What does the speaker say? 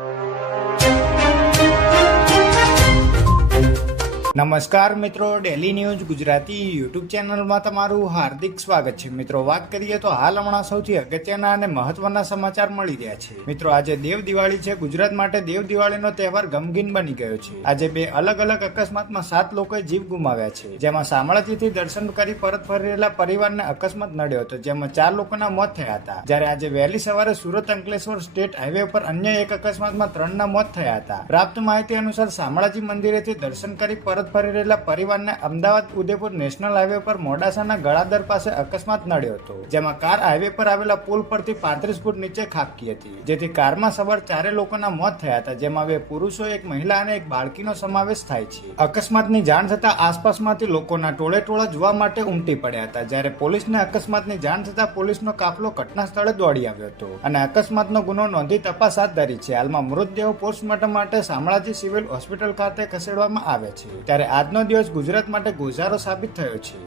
you. નમસ્કાર મિત્રો daily news Gujarati YouTube ચેનલમાં તમારું હાર્દિક સ્વાગત છે. મિત્રો, વાત કરીએ તો હાલ હમણાં સૌથી અગત્યના અને મહત્વના સમાચાર મળી રહ્યા છે. મિત્રો, આજે દેવ દિવાળી છે. ગુજરાત માટે દેવ દિવાળીનો તહેવાર ગમગીન બની ગયો છે. આજે બે અલગ અલગ અકસ્માતમાં સાત લોકોએ જીવ ગુમાવ્યા છે. જેમાં શામળાજીથી દર્શન કરી પરત ફરી રહેલા પરિવારને અકસ્માત નડ્યો હતો. જેમાં ચાર લોકોના મોત થયા હતા. જ્યારે આજે વહેલી સવારે સુરત અંકલેશ્વર સ્ટેટ હાઈવે પર અન્ય એક અકસ્માતમાં ત્રણના મોત થયા હતા. પ્રાપ્ત માહિતી અનુસાર શામળાજી મંદિરેથી દર્શન કરી પરત ફરી રહેલા પરિવારને અમદાવાદ ઉદયપુર નેશનલ હાઈવે પર મોડાસાના ગળાદર પાસે અકસ્માત નડ્યો હતો, જેમાં કાર હાઈવે પર આવેલા પુલ પરથી પાંત્રીસ ફૂટ નીચે ખાબકી હતી. જેથી કારમાં સવાર ચારે લોકોના મોત થયા હતા, જેમાં બે પુરુષો, એક મહિલા અને એક બાળકીનો સમાવેશ થાય છે. અકસ્માતની જાણ થતાં આસપાસમાંથી લોકોના ટોળે ટોળા જોવા માટે ઉમટી પડ્યા હતા, જ્યારે પોલીસને અકસ્માતની જાણ થતાં પોલીસનો કાફલો ઘટના સ્થળે દોડી આવ્યો હતો. અને અકસ્માતનો ગુનો નોંધી તપાસ હાથ ધરી છે. હાલમાં મૃતદેહો પોસ્ટમોર્ટમ માટે શામળાજી સિવિલ હોસ્પિટલ ખાતે ખસેડવામાં આવે છે. ત્યારે આજનો દિવસ ગુજરાત માટે ગુજારો સાબિત થયો છે.